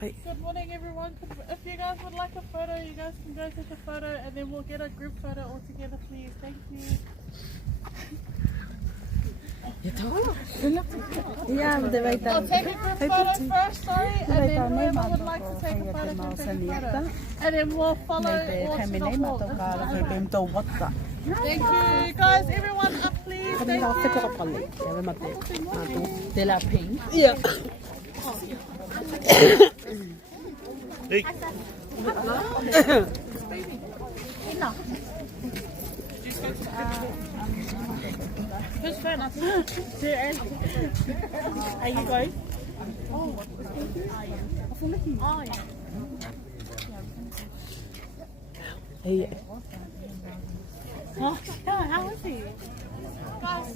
Good morning, everyone. If you guys would like a photo, you guys can go take a photo and then we'll get a group photo all together, please. Thank you. Ja, men det var inte... I'll take a group photo first, sorry, and then whoever would like to take a photo can take a photo. And then we'll follow all to the hall. Thank you. Guys, everyone up, please. Thank you. De la pink. Yeah. Hey. Who's phone? Are you going? Oh, oh yeah. Hey. Oh, how is he? Guys,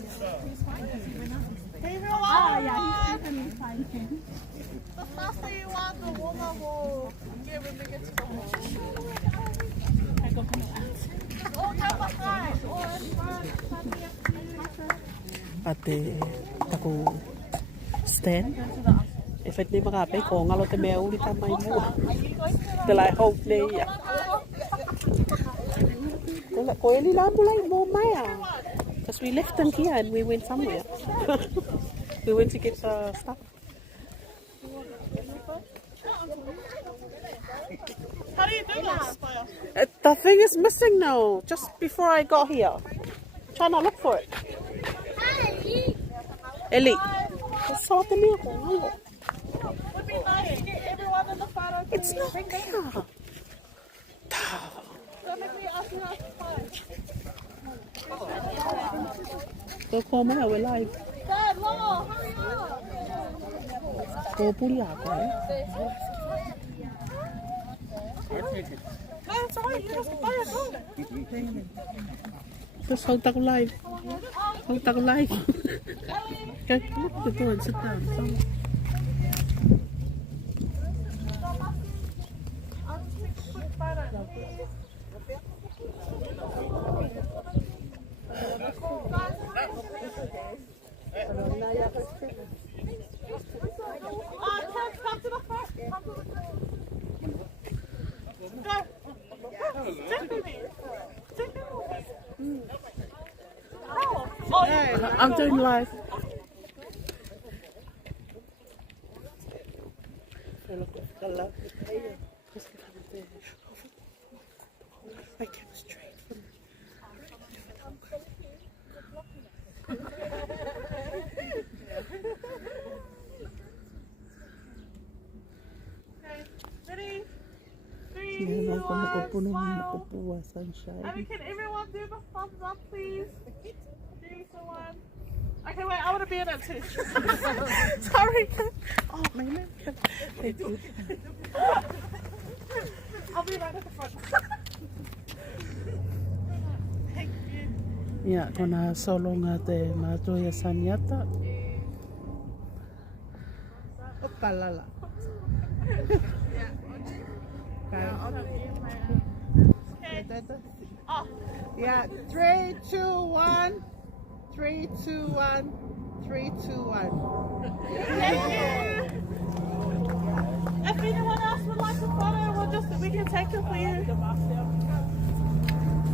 hey everyone! Oh, yeah, he's fine. The faster you are, the warmer will get when we get to the hall. Oh, come behind! Oh, in front. Ate, ako stand. If it never happen, ko ngalo te mea uli tamai mo. Te lai hope nei ya. Ko eli la mulai mo maya. Because we left them here and we went somewhere. We went to get stuff. How do you do this? The thing is missing now. Just before I got here, trying to look for it. Eli, so what the meal? Would be nice to get everyone in the photo. It's not there. Don't make me ask you how to find. Go call me, we're live. Dad, Mama, hurry up. Go puli ako eh. No, it's alright. You just buy a phone. Just hold that live. Hold that live. Okay, look at the door and sit down. I'll just take a quick photo. Come to the front. Come to the front. Go. Stick with me. Stick with me. Oh, I'm doing live. I came straight from ready? 3, Yan 2, ako 1, makupuno ng smile. makupuwa sunshine. And can everyone do the thumbs up, please? 3, 2, 1. Okay, wait, I want to be in it too. Sorry. Oh, my man. Thank you. I'll be right at the front. Thank you. Yeah, kona solo nga te matoya Saniata. Opalala. Okay. Oh. Yeah, 3, 2, 1. 3, 2, 1. 3, 2, 1. Thank you. If anyone else would like a photo, we can take it for you.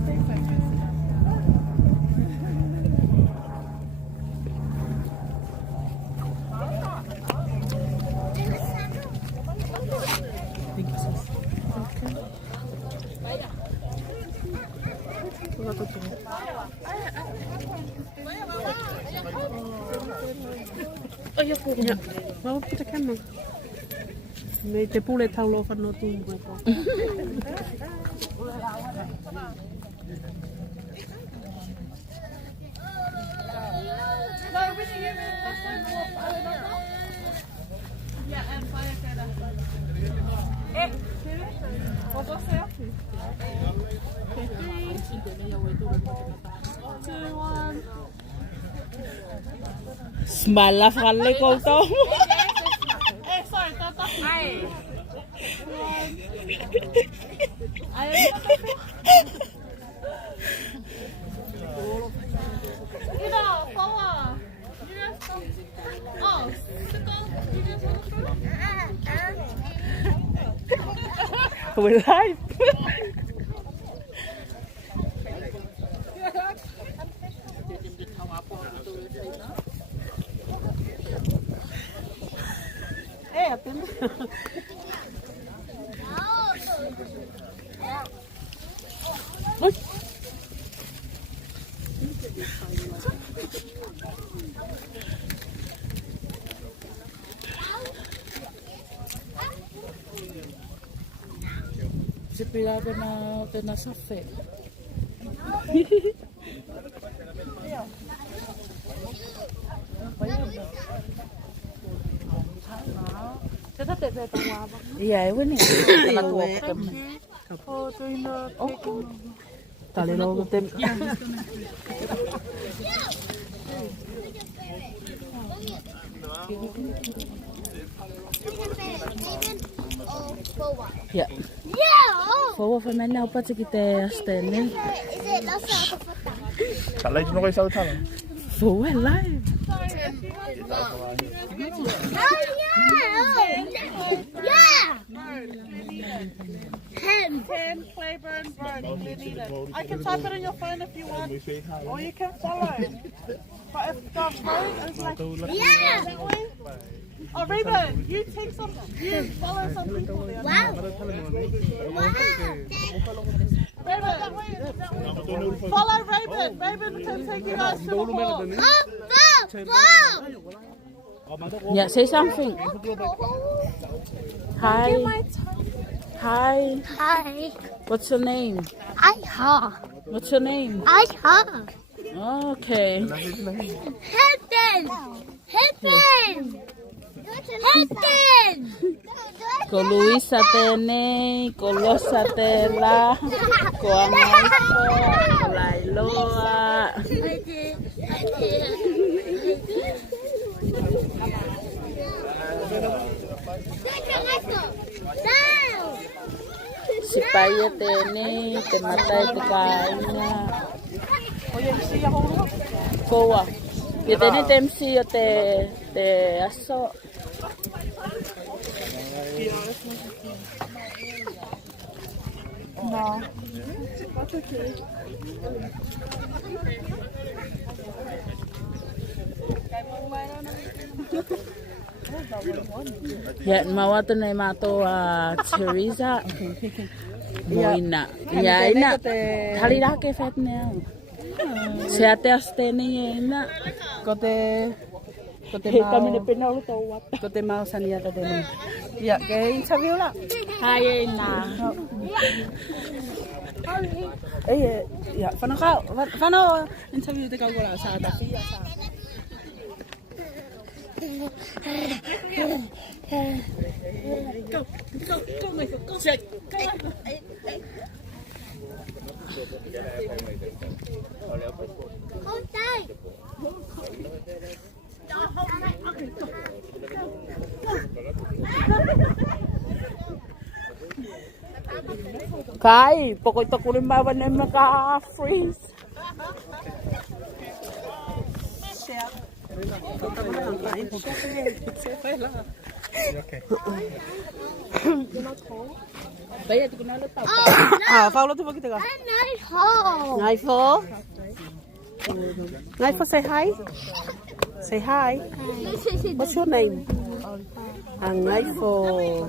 Thank you, sis. Okay. Wala to to. Ay, ako niya. Bawa kita kan mo. May te pule taulo fa no tu mo ko. No, when you give it, that's like more. Yeah, and fire that. What was that? 3, 2, 1. Smala fralle ko to. Hey, sorry, Tata. Hi. Oh, sit down. You guys want to We're live. Ôi. Sipila tena safe. Iya, ini kena tua Oh, doing the taking. Tali lo tem. Ja. Voor van mij nou pas ik het stellen. Zal je nog eens uithalen? Voor wel live. Ten Claiborne Road. We need it. I can type it on your phone if you want, or you can follow. But if the road is like that way, oh Reuben, you take some. You follow some people there. Wow. Reuben, that way. Follow Reuben. Reuben can take you guys to the hall. Yeah, say something. Hi. Hi. Hi. What's your name? What's your name? Okay. Ko Luisa tene, ko Losa tela, ko Amaiko, ko Lailoa. Si Paya tene, te matai te kaina. Koa. Ki tene te MC o te aso. No. That's okay. Ya, mawa to na mato Teresa. Moina. Ya, ina. Halira ke fet ne. Se ate astene ina. Kote Kami ne pena lo tau wat. kote mau Saniata tene. Ya, ke interview lah. Hai ina. Ya, fano interview te kau gola sa Tafue sa. Go, Michael, go. Check. Hold tight. Kai, pokok to kurin bawa na maka-freeze. Kaya di ko na lutaw. Follow to kita ka. Naifo. Naifo, say hi. Say hi. What's your name? Ang Naifo.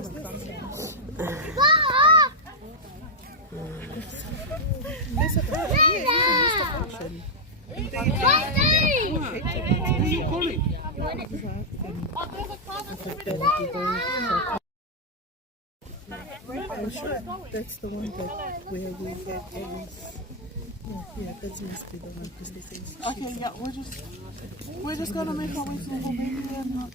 I'm sure that's the one that where we get eggs. Yeah, that must be the one because they say. Okay, yeah, we're just gonna make our way to the whole baby and